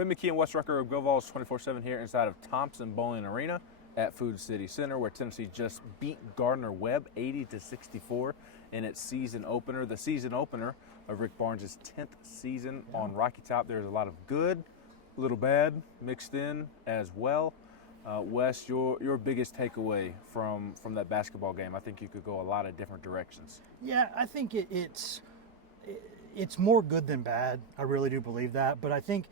Ben McKee and Wes Rucker of GoVols 24/7 here inside of Thompson Bowling Arena at Food City Center, where Tennessee just beat Gardner-Webb 80-64 in its season opener. The season opener of Rick Barnes' 10th season on Rocky Top. There's a lot of good, a little bad mixed in as well. Wes, your biggest takeaway from that basketball game? I think you could go a lot of different directions. Yeah, I think it's more good than bad. I really do believe that. But I think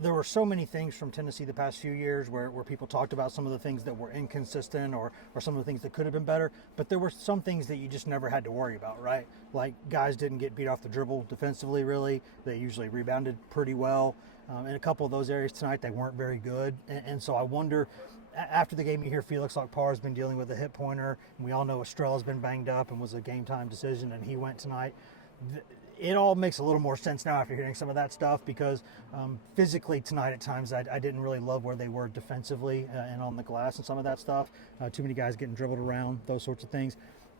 there were so many things from Tennessee the past few years where people talked about some of the things that were inconsistent or some of the things that could have been better. But there were some things that you just never had to worry about, right? Like guys didn't get beat off the dribble defensively, really. They usually rebounded pretty well. In a couple of those areas tonight, they weren't very good. And so I wonder, after the game, you hear Felix Okpar has been dealing with a hip pointer. And we all know Estrella's been banged up and was a game time decision, and he went tonight. It all makes a little more sense now after hearing some of that stuff, because physically tonight at times I didn't really love where they were defensively and on the glass and some of that stuff. Too many guys getting dribbled around, those sorts of things.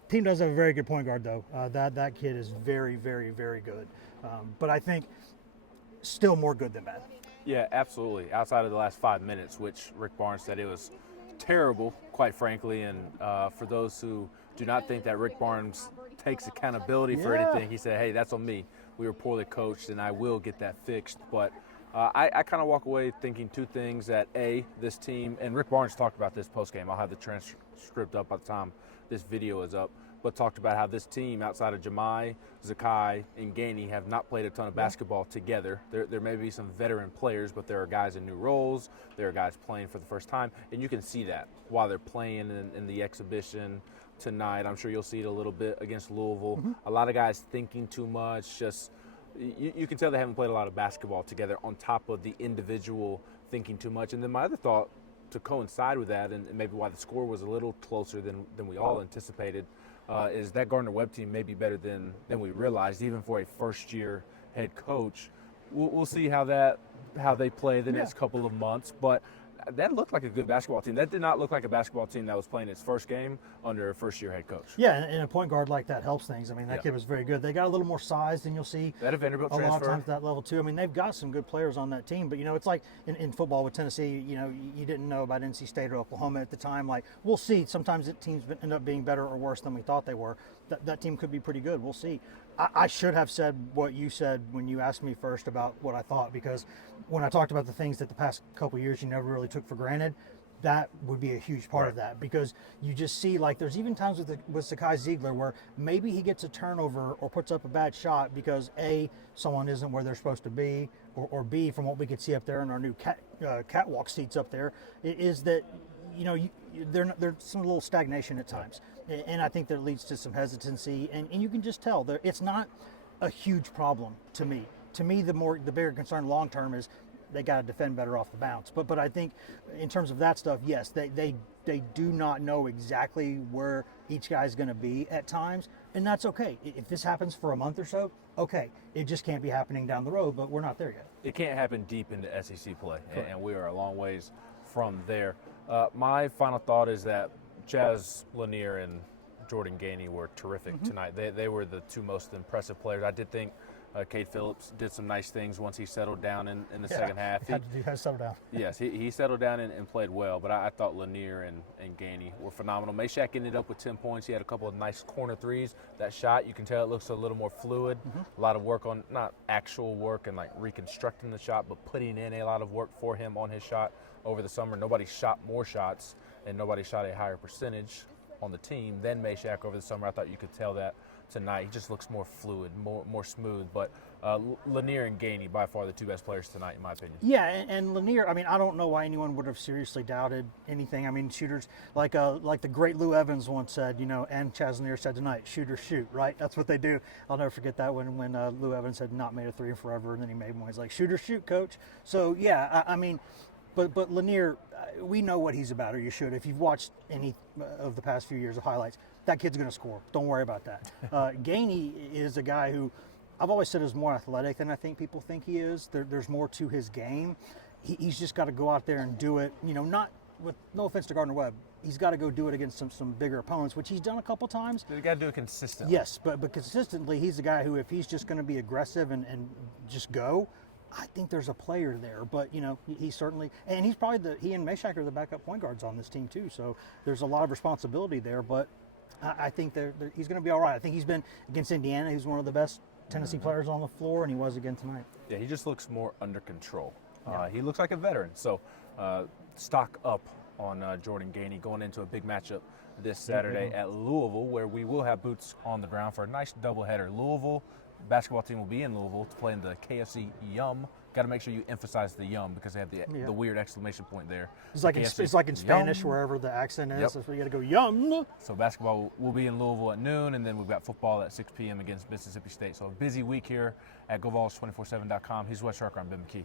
Team does have a very good point guard, though. That kid is very, very, very good. But I think still more good than bad. Yeah, absolutely. Outside of the last 5 minutes, which Rick Barnes said it was terrible, quite frankly. And for those who do not think that Rick Barnes takes accountability for anything, he said, hey, that's on me. We were poorly coached, and I will get that fixed. But I kind of walk away thinking two things: that A, this team, and Rick Barnes talked about this postgame. I'll have the transcript up by the time this video is up, but talked about how this team, outside of Jahmai, Zakai, and Gainey, have not played a ton of basketball together. There may be some veteran players, but there are guys in new roles. There are guys playing for the first time, and you can see that while they're playing in the exhibition tonight. I'm sure you'll see it a little bit against Louisville. A lot of guys thinking too much. Just you can tell they haven't played a lot of basketball together, on top of the individual thinking too much. And then my other thought, to coincide with that, and maybe why the score was a little closer than we all anticipated, is that Gardner-Webb team may be better than we realized, even for a first-year head coach. We'll see how they play the next couple of months, but that looked like a good basketball team. That did not look like a basketball team that was playing its first game under a first-year head coach. Yeah, and a point guard like that helps things. I mean, that kid was very good. They got a little more size than you'll see that a Vanderbilt a transfer. lot of times at that level, too. I mean, they've got some good players on that team. But, it's like in football with Tennessee, you didn't know about NC State or Oklahoma at the time. Like, we'll see. Sometimes teams end up being better or worse than we thought they were. That team could be pretty good. We'll see. I should have said what you said when you asked me first about what I thought, because when I talked about the things that the past couple of years you never really took for granted, that would be a huge part of that, because you just see, like, there's even times with Zakai Ziegler where maybe he gets a turnover or puts up a bad shot because A, someone isn't where they're supposed to be, or B, from what we could see up there in our new catwalk seats up there, is that there's some little stagnation at times, and I think that leads to some hesitancy, and you can just tell it's not a huge problem to me. To me, the bigger concern long term is they got to defend better off the bounce. But I think in terms of that stuff, yes, they do not know exactly where each guy's going to be at times, and that's okay. If this happens for a month or so, okay. It just can't be happening down the road, but we're not there yet. It can't happen deep into SEC play, and we are a long ways from there. My final thought is that Jazz Lanier and Jordan Gainey were terrific tonight. They were the two most impressive players. I did think Cade Phillips did some nice things once he settled down in the second half. He had to settle down. Yes, he settled down and played well, but I thought Lanier and Gainey were phenomenal. Meshack ended up with 10 points. He had a couple of nice corner threes. That shot, you can tell it looks a little more fluid. A lot of work on, not actual work and like reconstructing the shot, but putting in a lot of work for him on his shot over the summer. Nobody shot more shots, and nobody shot a higher percentage on the team than Meshack over the summer. I thought you could tell that tonight. He just looks more fluid, more smooth. But Lanier and Gainey, by far the two best players tonight, in my opinion. Yeah, and Lanier, I mean, I don't know why anyone would have seriously doubted anything. I mean, shooters, like the great Lou Evans once said, and Chaz Lanier said tonight, shooters shoot, right? That's what they do. I'll never forget that when Lou Evans had not made a three in forever, and then he made one. He's like, shooters shoot, coach. So, yeah, I mean, But Lanier, we know what he's about, or you should. If you've watched any of the past few years of highlights, that kid's going to score. Don't worry about that. Gainey is a guy who I've always said is more athletic than I think people think he is. There's more to his game. He's just got to go out there and do it, not with no offense to Gardner-Webb. He's got to go do it against some bigger opponents, which he's done a couple times. You got to do it consistently. Yes, but consistently, he's the guy who, if he's just going to be aggressive and just go, I think there's a player there, but he's certainly, and he's probably he and Meshack are the backup point guards on this team too. So there's a lot of responsibility there, but I think he's going to be all right. I think he's been against Indiana. He's one of the best Tennessee players on the floor, and he was again tonight. Yeah, he just looks more under control. He looks like a veteran. So stock up on Jordan Gainey going into a big matchup this Saturday at Louisville, where we will have boots on the ground for a nice doubleheader. Louisville basketball team will be in Louisville to play in the KFC Yum. Got to make sure you emphasize the Yum because they have the weird exclamation point there. It's like in Spanish, Yum. Wherever the accent is. That's where you got to go Yum. So basketball will be in Louisville at noon, and then we've got football at 6 p.m. against Mississippi State. So a busy week here at GoVols247.com. He's Wes Sharker. I'm Ben McKee.